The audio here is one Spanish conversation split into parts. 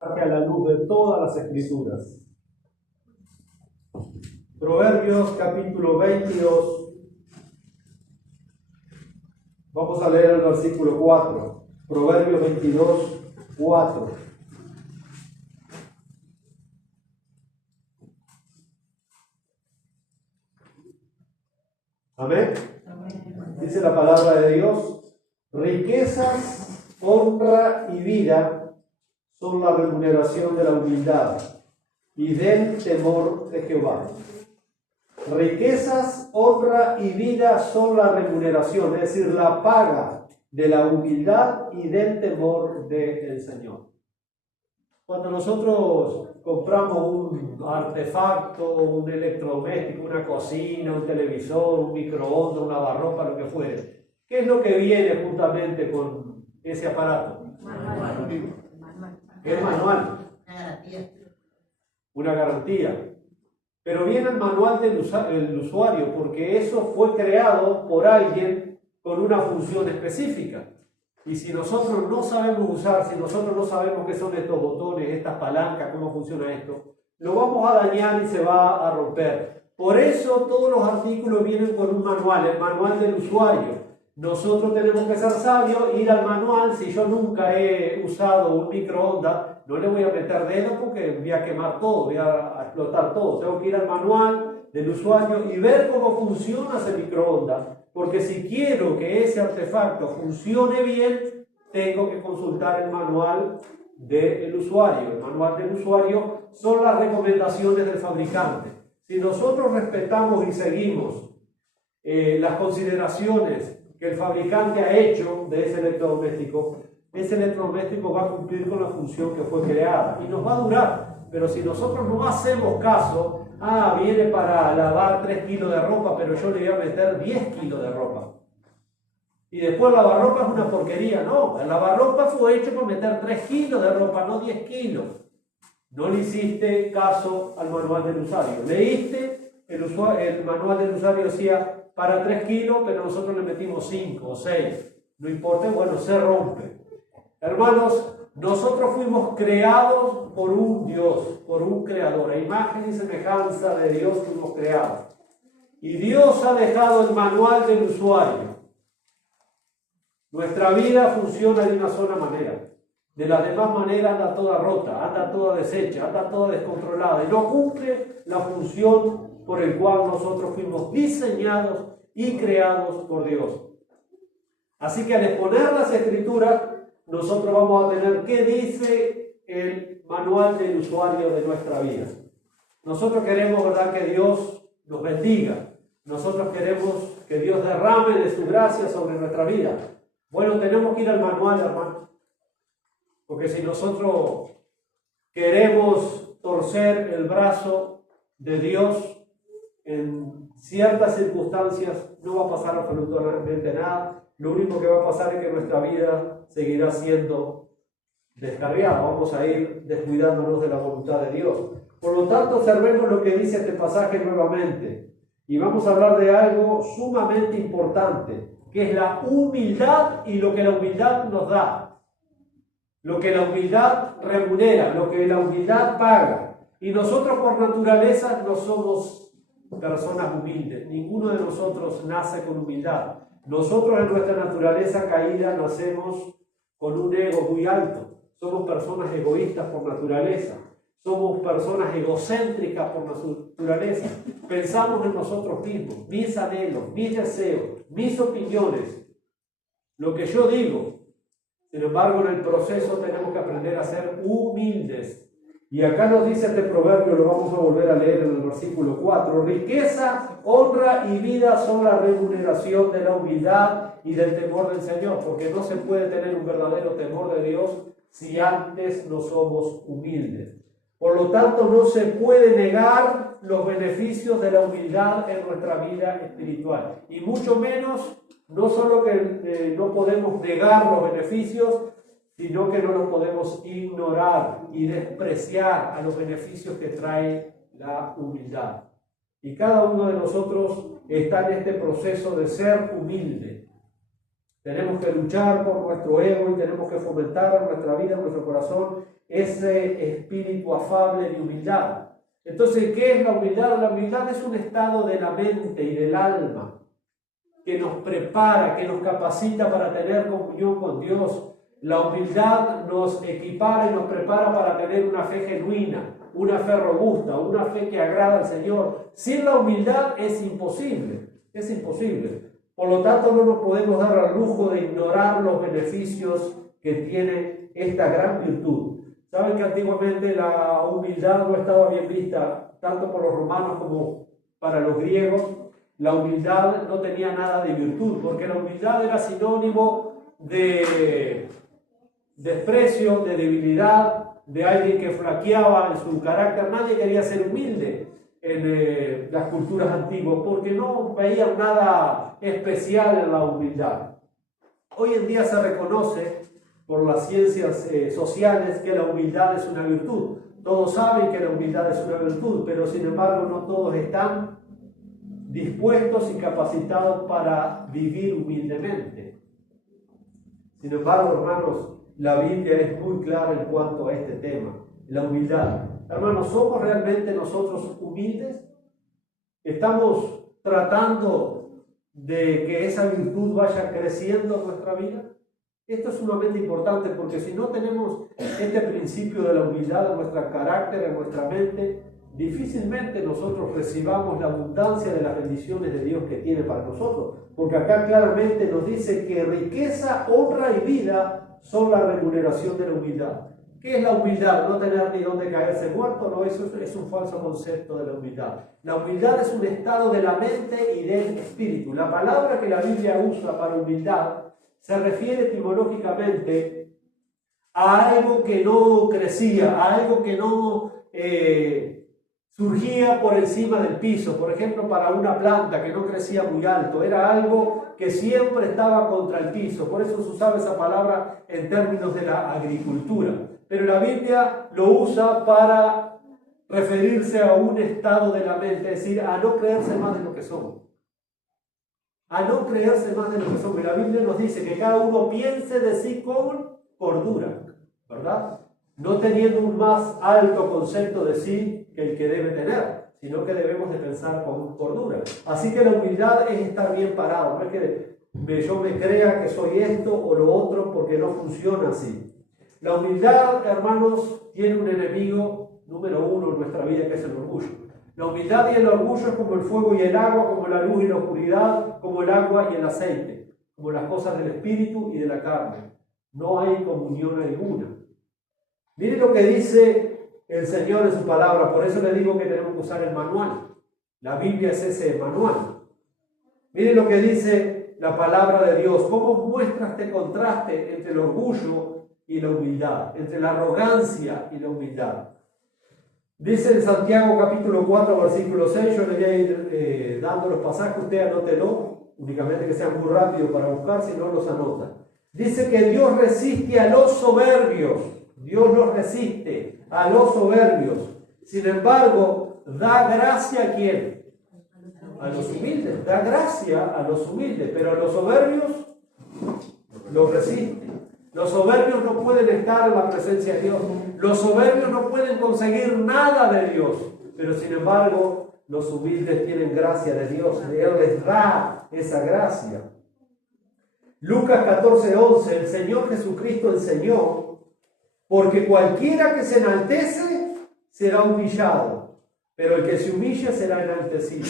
a la luz de todas las escrituras. Proverbios capítulo 22. Vamos a leer el versículo 4. Proverbios 22, 4. Amén. Dice la palabra de Dios: riquezas, honra y vida son la remuneración de la humildad y del temor de Jehová. Riquezas, honra y vida son la remuneración, es decir, la paga de la humildad y del temor del Señor. Cuando nosotros compramos un artefacto, un electrodoméstico, una cocina, un televisor, un microondas, un lavarropa, lo que fuere, ¿qué es lo que viene justamente con ese aparato? ¿Qué es manual? Una garantía. Pero viene el manual del usuario, porque eso fue creado por alguien con una función específica. Y si nosotros no sabemos usar, si nosotros no sabemos qué son estos botones, estas palancas, cómo funciona esto, lo vamos a dañar y se va a romper. Por eso todos los artículos vienen con un manual, el manual del usuario. Nosotros tenemos que ser sabios, ir al manual. Si yo nunca he usado un microondas, no le voy a meter dedo porque voy a quemar todo, voy a explotar todo. Tengo que ir al manual del usuario y ver cómo funciona ese microondas. Porque si quiero que ese artefacto funcione bien, tengo que consultar el manual del usuario. El manual del usuario son las recomendaciones del fabricante. Si nosotros respetamos y seguimos las consideraciones que el fabricante ha hecho de ese electrodoméstico va a cumplir con la función que fue creada y nos va a durar. Pero si nosotros no hacemos caso, viene para lavar 3 kilos de ropa, pero yo le voy a meter 10 kilos de ropa. Y después el lavarropa es una porquería. No, el lavarropa fue hecho para meter 3 kilos de ropa, no 10 kilos. No le hiciste caso al manual del usuario. Leíste, el manual del usuario decía para 3 kilos, pero nosotros le metimos 5 o 6. No importa, bueno, se rompe. Hermanos, nosotros fuimos creados por un Dios, por un creador. A imagen y semejanza de Dios fuimos creados. Y Dios ha dejado el manual del usuario. Nuestra vida funciona de una sola manera. De las demás maneras anda toda rota, anda toda deshecha, anda toda descontrolada y no cumple la función por el cual nosotros fuimos diseñados y creados por Dios. Así que al exponer las Escrituras, nosotros vamos a tener qué dice el manual del usuario de nuestra vida. Nosotros queremos, ¿verdad?, que Dios nos bendiga. Nosotros queremos que Dios derrame de su gracia sobre nuestra vida. Bueno, tenemos que ir al manual, hermano. Porque si nosotros queremos torcer el brazo de Dios en ciertas circunstancias, no va a pasar absolutamente nada. Lo único que va a pasar es que nuestra vida seguirá siendo descarriada. Vamos a ir descuidándonos de la voluntad de Dios. Por lo tanto, observemos lo que dice este pasaje nuevamente. Y vamos a hablar de algo sumamente importante, que es la humildad y lo que la humildad nos da. Lo que la humildad remunera, lo que la humildad paga. Y nosotros por naturaleza no somos personas humildes. Ninguno de nosotros nace con humildad. Nosotros en nuestra naturaleza caída nacemos con un ego muy alto. Somos personas egoístas por naturaleza. Somos personas egocéntricas por naturaleza. Pensamos en nosotros mismos, mis anhelos, mis deseos, mis opiniones, lo que yo digo. Sin embargo, en el proceso tenemos que aprender a ser humildes. Y acá nos dice este proverbio, lo vamos a volver a leer en el versículo 4. Riqueza, honra y vida son la remuneración de la humildad y del temor del Señor, porque no se puede tener un verdadero temor de Dios si antes no somos humildes. Por lo tanto, no se puede negar los beneficios de la humildad en nuestra vida espiritual. Y mucho menos, no solo que no podemos negar los beneficios, sino que no los podemos ignorar y despreciar a los beneficios que trae la humildad. Y cada uno de nosotros está en este proceso de ser humilde. Tenemos que luchar por nuestro ego y tenemos que fomentar en nuestra vida, en nuestro corazón, ese espíritu afable de humildad. Entonces, ¿qué es la humildad? La humildad es un estado de la mente y del alma que nos prepara, que nos capacita para tener comunión con Dios. La humildad nos equipara y nos prepara para tener una fe genuina, una fe robusta, una fe que agrada al Señor. Sin la humildad es imposible, es imposible. Por lo tanto, no nos podemos dar al lujo de ignorar los beneficios que tiene esta gran virtud. Saben que antiguamente la humildad no estaba bien vista, tanto por los romanos como para los griegos. La humildad no tenía nada de virtud, porque la humildad era sinónimo de desprecio, de debilidad, de alguien que flaqueaba en su carácter. Nadie quería ser humilde en las culturas antiguas, porque no veían nada especial en la humildad. Hoy en día se reconoce por las ciencias sociales que la humildad es una virtud. Todos saben que la humildad es una virtud, pero sin embargo no todos están dispuestos y capacitados para vivir humildemente. Sin embargo, hermanos, la Biblia es muy clara en cuanto a este tema, la humildad. Hermanos, ¿somos realmente nosotros humildes? ¿Estamos tratando de que esa virtud vaya creciendo en nuestra vida? Esto es sumamente importante, porque si no tenemos este principio de la humildad en nuestro carácter, en nuestra mente, difícilmente nosotros recibamos la abundancia de las bendiciones de Dios que tiene para nosotros. Porque acá claramente nos dice que riqueza, honra y vida son la remuneración de la humildad. ¿Qué es la humildad? ¿No tener ni dónde caerse muerto? No, eso es un falso concepto de la humildad. La humildad es un estado de la mente y del espíritu. La palabra que la Biblia usa para humildad se refiere etimológicamente a algo que no crecía, a algo que no surgía por encima del piso. Por ejemplo, para una planta que no crecía muy alto, era algo que siempre estaba contra el piso. Por eso se usaba esa palabra en términos de la agricultura. Pero la Biblia lo usa para referirse a un estado de la mente, es decir, a no creerse más de lo que somos. A no creerse más de lo que somos. Y la Biblia nos dice que cada uno piense de sí con cordura, ¿verdad? No teniendo un más alto concepto de sí que el que debe tener, sino que debemos de pensar con cordura. Así que la humildad es estar bien parado. No es que yo me crea que soy esto o lo otro, porque no funciona así. La humildad, hermanos, tiene un enemigo número uno en nuestra vida, que es el orgullo. La humildad y el orgullo es como el fuego y el agua, como la luz y la oscuridad, como el agua y el aceite, como las cosas del espíritu y de la carne. No hay comunión alguna. Miren lo que dice el Señor en su palabra. Por eso le digo que tenemos que usar el manual. La Biblia es ese manual. Miren lo que dice la palabra de Dios. ¿Cómo muestra este contraste entre el orgullo y la humildad? Entre la arrogancia y la humildad. Dice en Santiago capítulo 4, versículo 6, yo le voy a ir dando los pasajes, usted anótelo, únicamente que sea muy rápido para buscar, si no los anota. Dice que Dios resiste a los soberbios, Dios los resiste a los soberbios, sin embargo, da gracia a ¿quién? A los humildes, da gracia a los humildes, pero a los soberbios los resiste. Los soberbios no pueden estar en la presencia de Dios. Los soberbios no pueden conseguir nada de Dios. Pero sin embargo, los humildes tienen gracia de Dios. Él les da esa gracia. Lucas 14:11, el Señor Jesucristo enseñó, porque cualquiera que se enaltece será humillado, pero el que se humilla será enaltecido.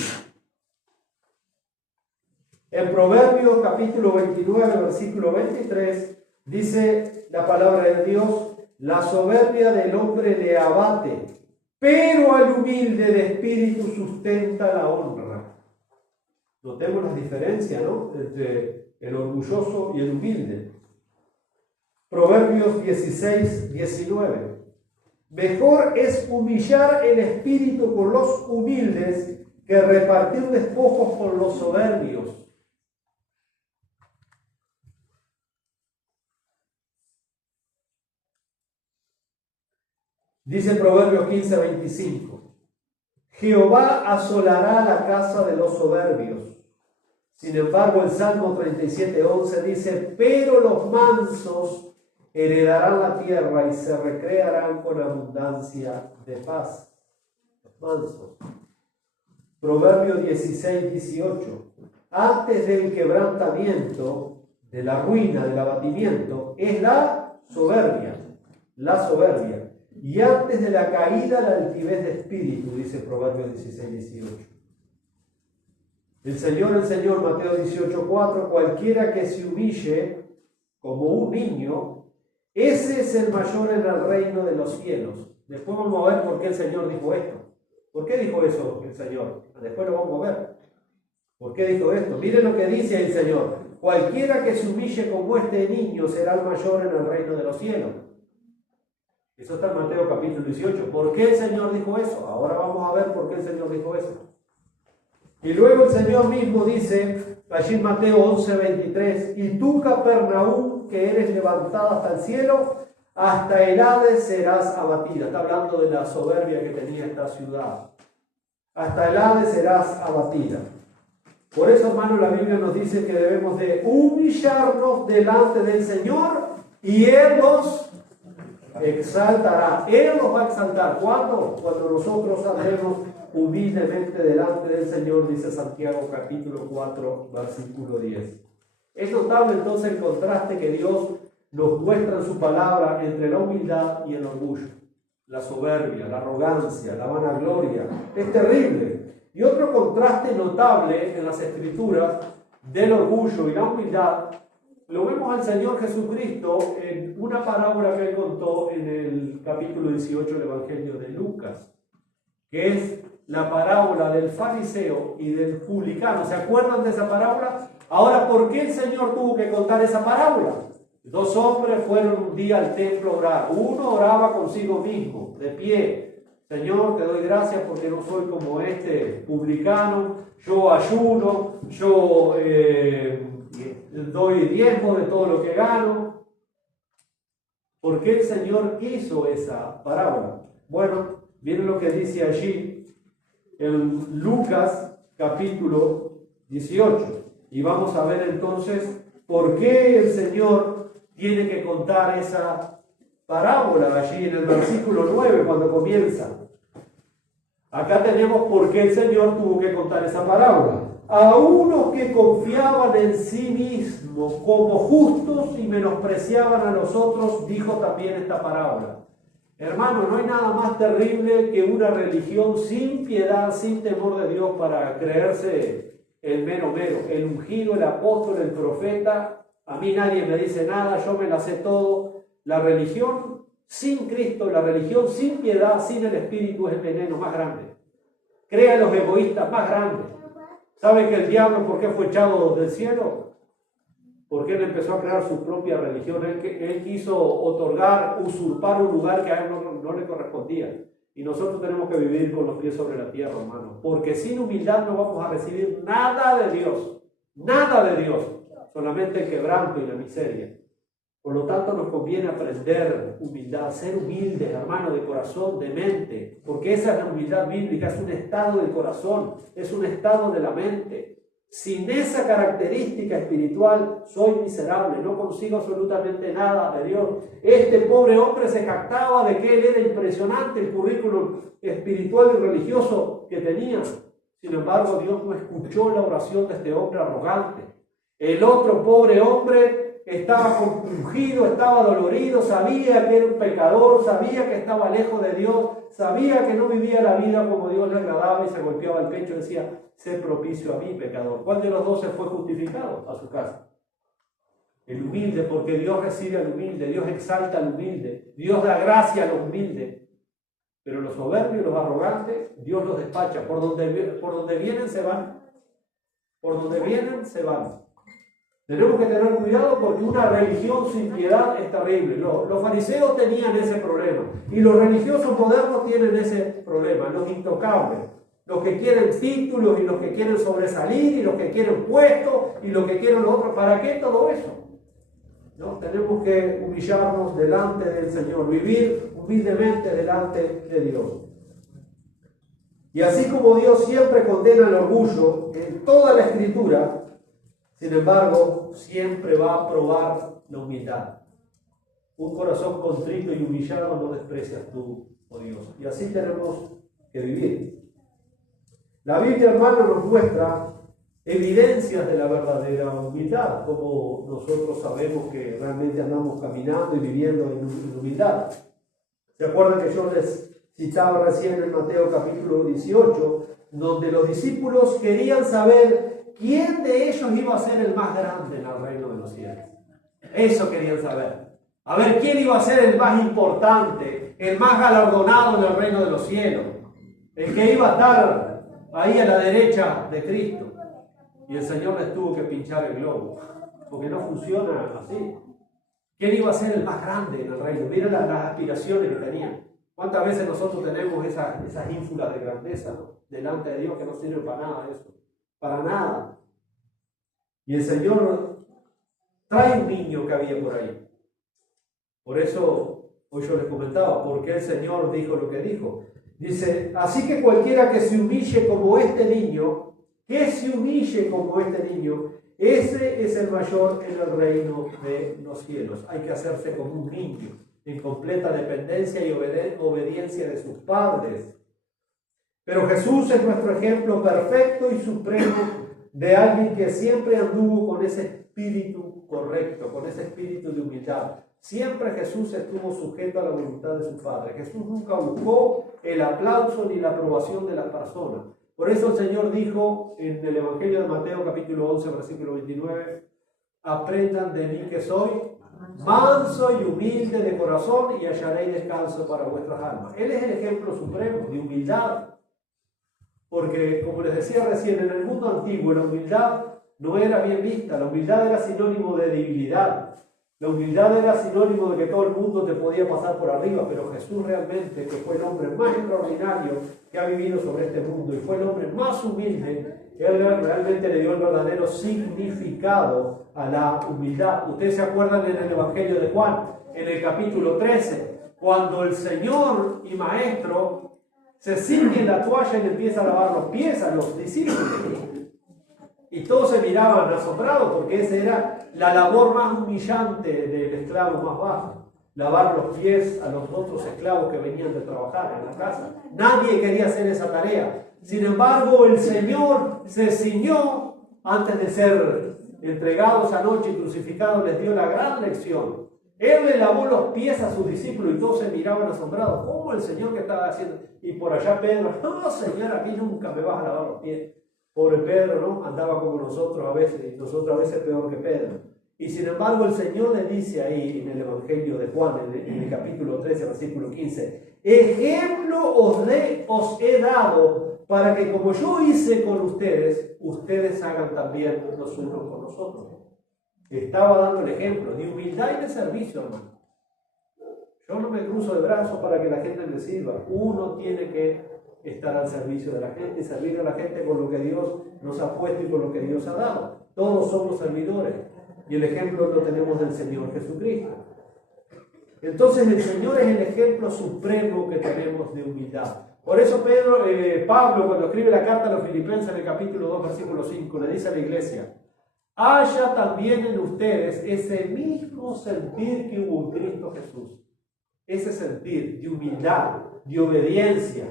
En Proverbios capítulo 29, versículo 23, dice la palabra de Dios: la soberbia del hombre le abate, pero al humilde de espíritu sustenta la honra. Notemos la diferencia, ¿no?, entre el orgulloso y el humilde. Proverbios 16, 19. Mejor es humillar el espíritu con los humildes que repartir despojos con los soberbios. Dice Proverbios 15, 25. Jehová asolará la casa de los soberbios, Sin embargo, el Salmo 37:11 dice, pero los mansos heredarán la tierra y se recrearán con abundancia de paz. Los mansos. Proverbio 16:18. Antes del quebrantamiento, de la ruina, del abatimiento, es la soberbia. La soberbia. Y antes de la caída, la altivez de espíritu, dice Proverbio 16:18. El Señor enseñó en Mateo 18:4, cualquiera que se humille como un niño, ese es el mayor en el reino de los cielos. Después vamos a ver por qué el Señor dijo esto. ¿Por qué dijo eso el Señor? Después lo vamos a ver. ¿Por qué dijo esto? Miren lo que dice el Señor. Cualquiera que se humille como este niño será el mayor en el reino de los cielos. Eso está en Mateo capítulo 18. ¿Por qué el Señor dijo eso? Ahora vamos a ver por qué el Señor dijo eso. Y luego el Señor mismo dice, allí en Mateo 11:23, y tú, Capernaum, que eres levantada hasta el cielo, hasta el Hades serás abatida. Está hablando de la soberbia que tenía esta ciudad. Hasta el Hades serás abatida. Por eso, hermano, la Biblia nos dice que debemos de humillarnos delante del Señor y Él nos exaltará. Él nos va a exaltar. ¿Cuándo? Cuando nosotros andemos humildemente delante del Señor, dice Santiago capítulo 4, versículo 10. Es notable entonces el contraste que Dios nos muestra en su palabra entre la humildad y el orgullo, la soberbia, la arrogancia, la vanagloria. Es terrible. Y otro contraste notable en las Escrituras del orgullo y la humildad lo vemos al Señor Jesucristo en una parábola que Él contó en el capítulo 18 del Evangelio de Lucas, que es la parábola del fariseo y del publicano. ¿Se acuerdan de esa parábola? Ahora, ¿por qué el Señor tuvo que contar esa parábola? Dos hombres fueron un día al templo a orar. Uno oraba consigo mismo, de pie. Señor, te doy gracias porque no soy como este publicano. Yo ayuno, yo doy diezmo de todo lo que gano. ¿Por qué el Señor hizo esa parábola? Bueno, miren lo que dice allí en Lucas capítulo 18. Y vamos a ver entonces por qué el Señor tiene que contar esa parábola allí en el versículo 9 cuando comienza. Acá tenemos por qué el Señor tuvo que contar esa parábola. A unos que confiaban en sí mismos como justos y menospreciaban a los otros, dijo también esta parábola. Hermano, no hay nada más terrible que una religión sin piedad, sin temor de Dios, para creerse el mero, el ungido, el apóstol, el profeta. A mí nadie me dice nada, yo me la sé todo. La religión sin Cristo, la religión sin piedad, sin el Espíritu es el veneno más grande. Crea a los egoístas más grandes. ¿Sabe que el diablo por qué fue echado del cielo? Porque él empezó a crear su propia religión. Él quiso otorgar, usurpar un lugar que a él no le correspondía. Y nosotros tenemos que vivir con los pies sobre la tierra, hermano. Porque sin humildad no vamos a recibir nada de Dios. Nada de Dios. Solamente el quebranto y la miseria. Por lo tanto, nos conviene aprender humildad, ser humildes, hermano, de corazón, de mente, porque esa es la humildad bíblica, es un estado del corazón, es un estado de la mente. Sin esa característica espiritual, soy miserable, no consigo absolutamente nada de Dios. Este pobre hombre se jactaba de que él era impresionante, el currículum espiritual y religioso que tenía. Sin embargo, Dios no escuchó la oración de este hombre arrogante. El otro pobre hombre estaba compungido, estaba dolorido, sabía que era un pecador, sabía que estaba lejos de Dios, sabía que no vivía la vida como Dios le agradaba y se golpeaba el pecho y decía, sé propicio a mí, pecador. ¿Cuál de los dos se fue justificado a su casa? El humilde, porque Dios recibe al humilde, Dios exalta al humilde, Dios da gracia al humilde. Pero los soberbios, los arrogantes, Dios los despacha. Por donde vienen se van. Por donde vienen se van. Tenemos que tener cuidado porque una religión sin piedad es terrible. Los fariseos tenían ese problema y los religiosos modernos tienen ese problema, los intocables, los que quieren títulos y los que quieren sobresalir y los que quieren puestos y los que quieren lo otro. ¿Para qué todo eso? ¿No? Tenemos que humillarnos delante del Señor, vivir humildemente delante de Dios. Y así como Dios siempre condena el orgullo en toda la Escritura, Sin embargo, siempre va a probar la humildad. Un corazón contrito y humillado no desprecias tú, oh Dios. Y así tenemos que vivir. La Biblia, hermano, nos muestra evidencias de la verdadera humildad, como nosotros sabemos que realmente andamos caminando y viviendo en humildad. ¿Se acuerdan que yo les citaba recién en Mateo capítulo 18, donde los discípulos querían saber quién de ellos iba a ser el más grande en el reino de los cielos? Eso querían saber. A ver quién iba a ser el más importante, el más galardonado en el reino de los cielos, el que iba a estar ahí a la derecha de Cristo. Y el Señor les tuvo que pinchar el globo, porque no funciona así. ¿Quién iba a ser el más grande en el reino? Miren las aspiraciones que tenían. ¿Cuántas veces nosotros tenemos esas ínfulas de grandeza, ¿no?, delante de Dios, que no sirven para nada eso? Para nada. Y el Señor trae un niño que había por ahí. Por eso, hoy yo les comentaba, ¿por qué el Señor dijo lo que dijo? Dice, así que cualquiera que se humille como este niño, ese es el mayor en el reino de los cielos. Hay que hacerse como un niño, en completa dependencia y obediencia de sus padres. Pero Jesús es nuestro ejemplo perfecto y supremo de alguien que siempre anduvo con ese espíritu correcto, con ese espíritu de humildad. Siempre Jesús estuvo sujeto a la voluntad de su Padre. Jesús nunca buscó el aplauso ni la aprobación de las personas. Por eso el Señor dijo en el Evangelio de Mateo capítulo 11, versículo 29, aprendan de mí que soy manso y humilde de corazón y hallaréis descanso para vuestras almas. Él es el ejemplo supremo de humildad. Porque, como les decía recién, en el mundo antiguo la humildad no era bien vista. La humildad era sinónimo de debilidad. La humildad era sinónimo de que todo el mundo te podía pasar por arriba, pero Jesús realmente, que fue el hombre más extraordinario que ha vivido sobre este mundo y fue el hombre más humilde, él realmente le dio el verdadero significado a la humildad. Ustedes se acuerdan en el Evangelio de Juan, en el capítulo 13, cuando el Señor y Maestro se ciñe la toalla y le empieza a lavar los pies a los discípulos. Y todos se miraban asombrados porque esa era la labor más humillante del esclavo más bajo. Lavar los pies a los otros esclavos que venían de trabajar en la casa. Nadie quería hacer esa tarea. Sin embargo, el Señor se ciñó antes de ser entregado esa noche y crucificado, les dio la gran lección. Él le lavó los pies a sus discípulos y todos se miraban asombrados. ¿Cómo el Señor que estaba haciendo? Y por allá Pedro, no, Señor, aquí nunca me vas a lavar los pies. Pobre Pedro, ¿no? Andaba como nosotros a veces, y nosotros a veces peor que Pedro. Y sin embargo el Señor le dice ahí en el Evangelio de Juan, en el capítulo 13, versículo 15, ejemplo os he dado para que como yo hice con ustedes, ustedes hagan también los unos con nosotros. Estaba dando el ejemplo de humildad y de servicio, hermano. Yo no me cruzo de brazos para que la gente me sirva. Uno tiene que estar al servicio de la gente y servir a la gente con lo que Dios nos ha puesto y con lo que Dios ha dado. Todos somos servidores y el ejemplo lo tenemos del Señor Jesucristo. Entonces el Señor es el ejemplo supremo que tenemos de humildad. Por eso Pablo, cuando escribe la carta a los Filipenses en el capítulo 2, versículo 5, le dice a la iglesia, haya también en ustedes ese mismo sentir que hubo en Cristo Jesús. Ese sentir de humildad, de obediencia.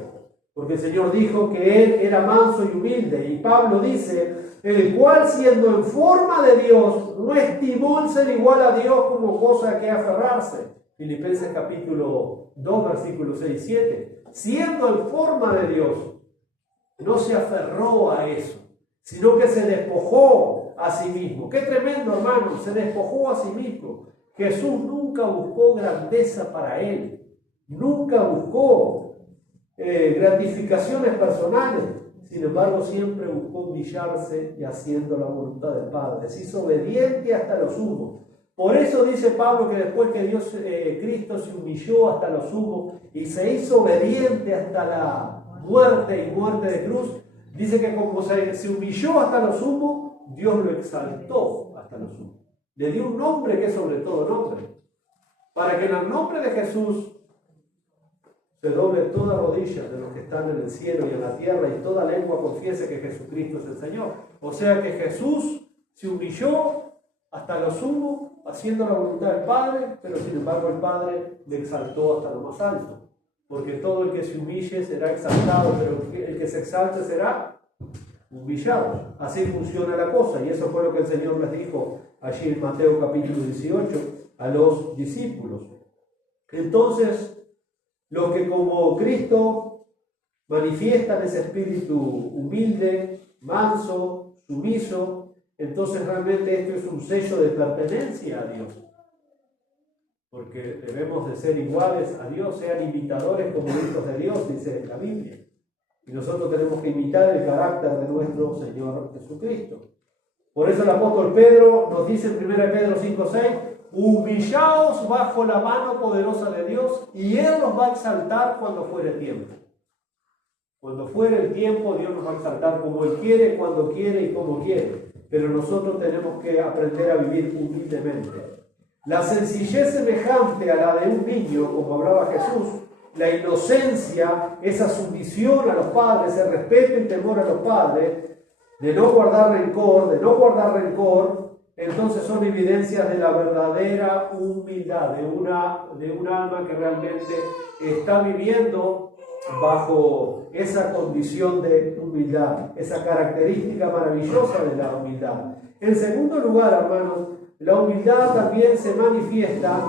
Porque el Señor dijo que Él era manso y humilde. Y Pablo dice, el cual siendo en forma de Dios, no estimó el ser igual a Dios como cosa a que aferrarse. Filipenses capítulo 2, versículos 6 y 7. Siendo en forma de Dios, no se aferró a eso, sino que se despojó a sí mismo. Qué tremendo, hermano, se despojó a sí mismo. Jesús nunca buscó grandeza para Él. Nunca buscó gratificaciones personales, sin embargo siempre buscó humillarse y haciendo la voluntad del Padre. Se hizo obediente hasta lo sumo. Por eso dice Pablo que después que Cristo se humilló hasta lo sumo y se hizo obediente hasta la muerte y muerte de cruz, dice que como se humilló hasta lo sumo, Dios lo exaltó hasta lo sumo. Le dio un nombre que es sobre todo nombre, para que en el nombre de Jesús se doble toda rodilla de los que están en el cielo y en la tierra y toda lengua confiese que Jesucristo es el Señor. O sea que Jesús se humilló hasta lo sumo, haciendo la voluntad del Padre, pero sin embargo el Padre le exaltó hasta lo más alto. Porque todo el que se humille será exaltado, pero el que se exalte será humillado. Así funciona la cosa, y eso fue lo que el Señor les dijo allí en Mateo capítulo 18 a los discípulos. Entonces, los que como Cristo manifiestan ese espíritu humilde, manso, sumiso, entonces realmente esto es un sello de pertenencia a Dios. Porque debemos de ser iguales a Dios, sean imitadores como hijos de Dios, dice la Biblia. Y nosotros tenemos que imitar el carácter de nuestro Señor Jesucristo. Por eso el apóstol Pedro nos dice en 1 Pedro 5:6, humillaos bajo la mano poderosa de Dios y Él los va a exaltar cuando fuere tiempo. Cuando fuere el tiempo, Dios nos va a exaltar como Él quiere, cuando quiere y como quiere. Pero nosotros tenemos que aprender a vivir humildemente. La sencillez semejante a la de un niño, como hablaba Jesús, la inocencia, esa sumisión a los padres, el respeto y temor a los padres, de no guardar rencor, entonces son evidencias de la verdadera humildad, de un alma que realmente está viviendo bajo esa condición de humildad, esa característica maravillosa de la humildad. En segundo lugar, hermanos, la humildad también se manifiesta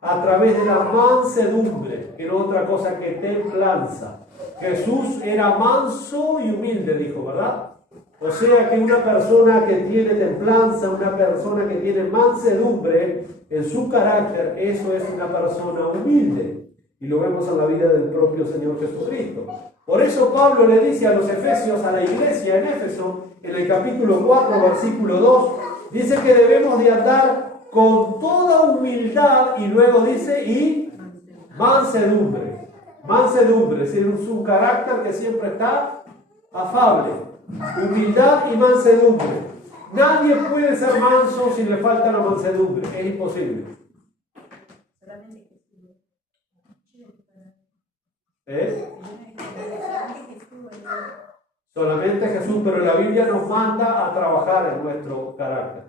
a través de la mansedumbre, que no es otra cosa que templanza. Jesús era manso y humilde, dijo, ¿verdad? O sea que una persona que tiene templanza, una persona que tiene mansedumbre en su carácter, eso es una persona humilde. Y lo vemos en la vida del propio Señor Jesucristo. Por eso Pablo le dice a los efesios, a la iglesia en Éfeso, en el capítulo 4, versículo 2, dice que debemos de andar con toda humildad, y luego dice, y mansedumbre. Mansedumbre, es decir, un carácter que siempre está afable. Humildad y mansedumbre. Nadie puede ser manso si le falta la mansedumbre. Es imposible. Solamente Jesús, pero la Biblia nos manda a trabajar en nuestro carácter.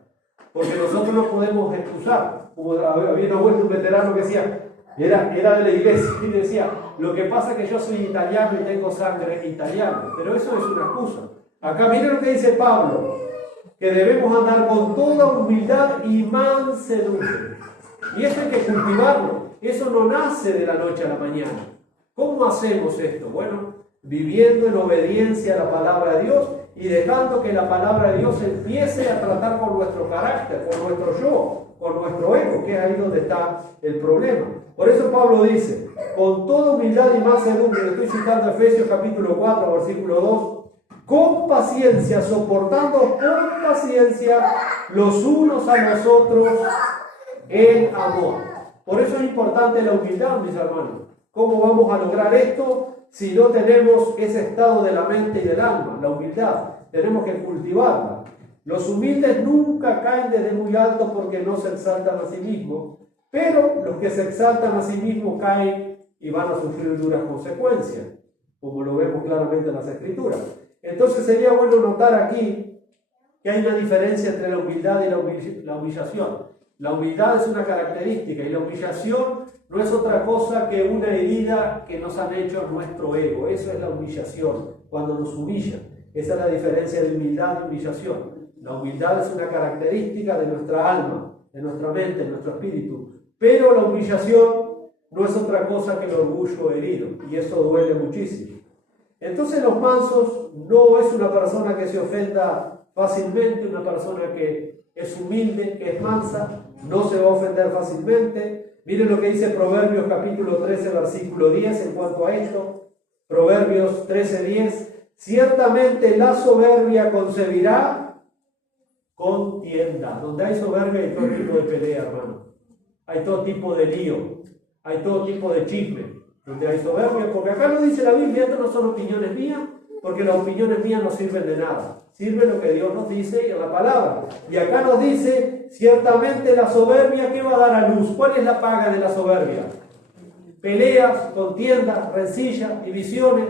Porque nosotros no podemos excusar. Había una vuelta un veterano que decía, era de la iglesia, y decía, lo que pasa es que yo soy italiano y tengo sangre italiana. Pero eso es una excusa. Acá miren lo que dice Pablo, que debemos andar con toda humildad y mansedumbre. Y eso hay que cultivarlo. Eso no nace de la noche a la mañana. ¿Cómo hacemos esto? Bueno, viviendo en obediencia a la palabra de Dios y dejando que la palabra de Dios empiece a tratar con nuestro carácter, con nuestro yo, con nuestro ego, que es ahí donde está el problema. Por eso Pablo dice, con toda humildad y mansedumbre, estoy citando Efesios capítulo 4, versículo 2, con paciencia, soportando con paciencia los unos a los otros en amor. Por eso es importante la humildad, mis hermanos. ¿Cómo vamos a lograr esto si no tenemos ese estado de la mente y del alma, la humildad? Tenemos que cultivarla. Los humildes nunca caen desde muy alto porque no se exaltan a sí mismos, pero los que se exaltan a sí mismos caen y van a sufrir duras consecuencias, como lo vemos claramente en las Escrituras. Entonces sería bueno notar aquí que hay una diferencia entre la humildad y la humillación. La humildad es una característica y la humillación no es otra cosa que una herida que nos han hecho en nuestro ego. Eso es la humillación, cuando nos humillan. Esa es la diferencia de humildad y humillación. La humildad es una característica de nuestra alma, de nuestra mente, de nuestro espíritu. Pero la humillación no es otra cosa que el orgullo herido, y eso duele muchísimo. Entonces los mansos no es una persona que se ofenda fácilmente, una persona que es humilde, que es mansa, no se va a ofender fácilmente. Miren lo que dice Proverbios capítulo 13, versículo 10 en cuanto a esto. Proverbios 13, 10. Ciertamente la soberbia concebirá contienda. Donde hay soberbia hay todo tipo de pelea, hermano. Hay todo tipo de lío. Hay todo tipo de chisme. Donde hay soberbia, porque acá lo dice la Biblia, esto no son opiniones mías, porque las opiniones mías no sirven de nada. Sirve lo que Dios nos dice en la palabra. Y acá nos dice, ciertamente la soberbia, ¿qué va a dar a luz? ¿Cuál es la paga de la soberbia? Peleas, contiendas, rencillas, divisiones.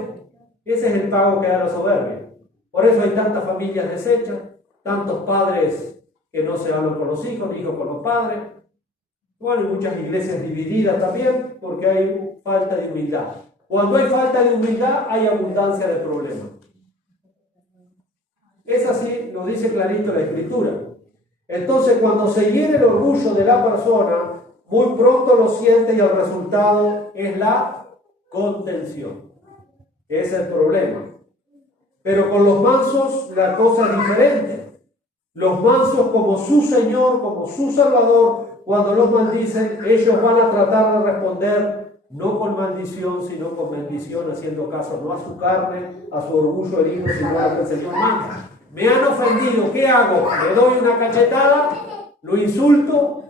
Ese es el pago que da la soberbia. Por eso hay tantas familias deshechas, tantos padres que no se hablan con los hijos con los padres. Bueno, hay muchas iglesias divididas también porque hay falta de humildad. Cuando hay falta de humildad, hay abundancia de problemas. Es así, lo dice clarito la Escritura. Entonces, cuando se hiere el orgullo de la persona, muy pronto lo siente y el resultado es la contención. Ese es el problema. Pero con los mansos la cosa es diferente. Los mansos, como su Señor, como su Salvador, cuando los maldicen, ellos van a tratar de responder no con maldición, sino con bendición, haciendo caso no a su carne, a su orgullo herido, sino a lo que el Señor manda. Me han ofendido, ¿qué hago? ¿Le doy una cachetada? ¿Lo insulto?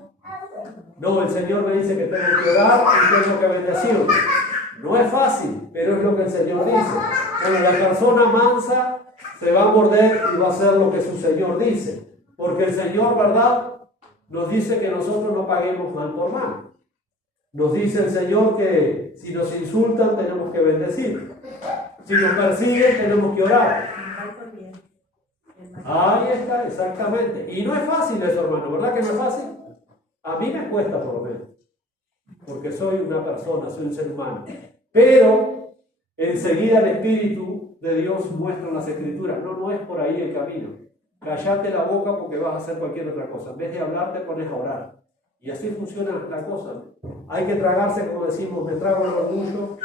No, el Señor me dice que tengo que orar y tengo que bendecirlo. No es fácil, pero es lo que el Señor dice. Bueno, la persona mansa se va a morder y va a hacer lo que su Señor dice. Porque el Señor, ¿verdad?, nos dice que nosotros no paguemos mal por mal. Nos dice el Señor que si nos insultan tenemos que bendecir. Si nos persiguen tenemos que orar. Ahí está, exactamente. Y no es fácil eso, hermano, ¿verdad que no es fácil? A mí me cuesta por lo menos. Porque soy una persona, soy un ser humano. Pero enseguida el Espíritu de Dios muestra en las Escrituras. No es por ahí el camino. Callate la boca porque vas a hacer cualquier otra cosa. En vez de hablar, te pones a orar. Y así funciona la cosa. Hay que tragarse, como decimos, me trago el orgullo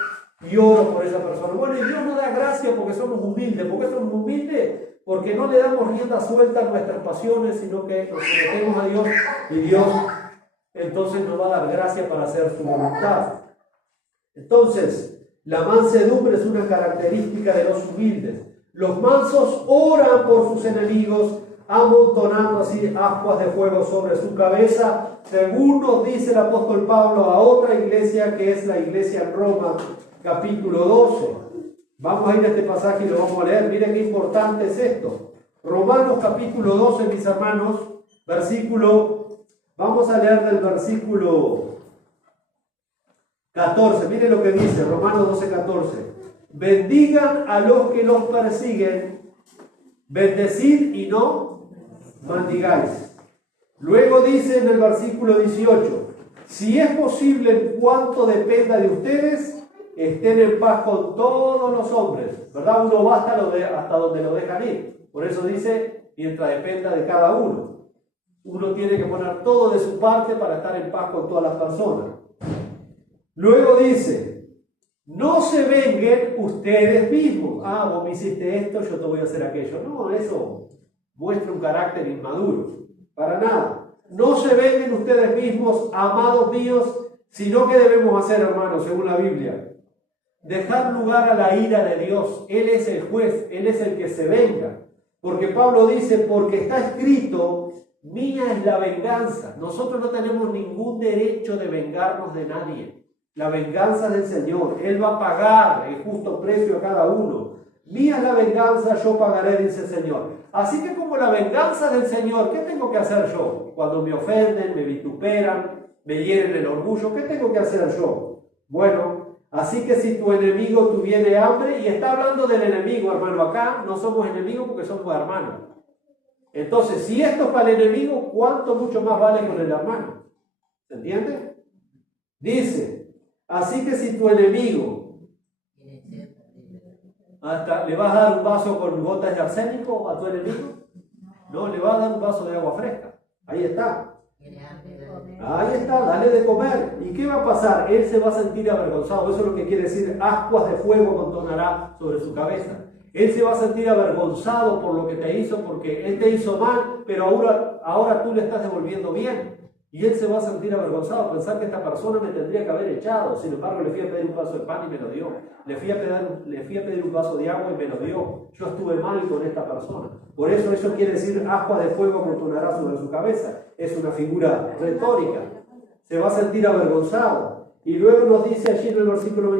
y oro por esa persona. Bueno, y Dios nos da gracia porque somos humildes. ¿Por qué somos humildes? Porque no le damos rienda suelta a nuestras pasiones, sino que nos sometemos a Dios y Dios entonces nos va a dar gracia para hacer su voluntad. Entonces, la mansedumbre es una característica de los humildes. Los mansos oran por sus enemigos, amontonando así ascuas de fuego sobre su cabeza, según nos dice el apóstol Pablo a otra iglesia que es la iglesia en Roma, capítulo 12. Vamos a ir a este pasaje y lo vamos a leer. Miren qué importante es esto. Romanos capítulo 12, mis hermanos, vamos a leer del versículo 14. Miren lo que dice Romanos 12, 14. Bendigan a los que los persiguen, bendecid y no maldigáis. Luego dice en el versículo 18, si es posible en cuanto dependa de ustedes, estén en paz con todos los hombres. ¿Verdad? Uno va hasta donde lo dejan ir. Por eso dice, mientras dependa de cada uno. Uno tiene que poner todo de su parte para estar en paz con todas las personas. Luego dice, no se venguen ustedes mismos. Ah, vos me hiciste esto, yo te voy a hacer aquello. No, eso muestra un carácter inmaduro. Para nada. No se venguen ustedes mismos, amados míos, sino que debemos hacer, hermanos, según la Biblia. Dejar lugar a la ira de Dios. Él es el juez, Él es el que se venga. Porque Pablo dice, porque está escrito, mía es la venganza. Nosotros no tenemos ningún derecho de vengarnos de nadie. La venganza del Señor. Él va a pagar el justo precio a cada uno. Mía es la venganza, yo pagaré, dice el Señor. Así que como la venganza del Señor, ¿qué tengo que hacer yo? Cuando me ofenden, me vituperan, me hieren el orgullo, ¿qué tengo que hacer yo? Bueno, así que si tu enemigo tuviere hambre, y está hablando del enemigo, hermano, acá no somos enemigos porque somos hermanos. Entonces, si esto es para el enemigo, ¿cuánto mucho más vale con el hermano? ¿Se entiende? Dice, así que si tu enemigo, ¿le vas a dar un vaso con gotas de arsénico a tu enemigo? No, le vas a dar un vaso de agua fresca. Ahí está. Ahí está, dale de comer. ¿Y qué va a pasar? Él se va a sentir avergonzado. Eso es lo que quiere decir, ascuas de fuego amontonará sobre su cabeza. Él se va a sentir avergonzado por lo que te hizo, porque él te hizo mal, pero ahora tú le estás devolviendo bien. Y él se va a sentir avergonzado, pensar que esta persona me tendría que haber echado. Sin embargo, le fui a pedir un vaso de pan y me lo dio. Le fui a pedir un vaso de agua y me lo dio. Yo estuve mal con esta persona. Por eso quiere decir, ascuas de fuego amontonará sobre su cabeza. Es una figura retórica. Se va a sentir avergonzado. Y luego nos dice allí en el versículo 20,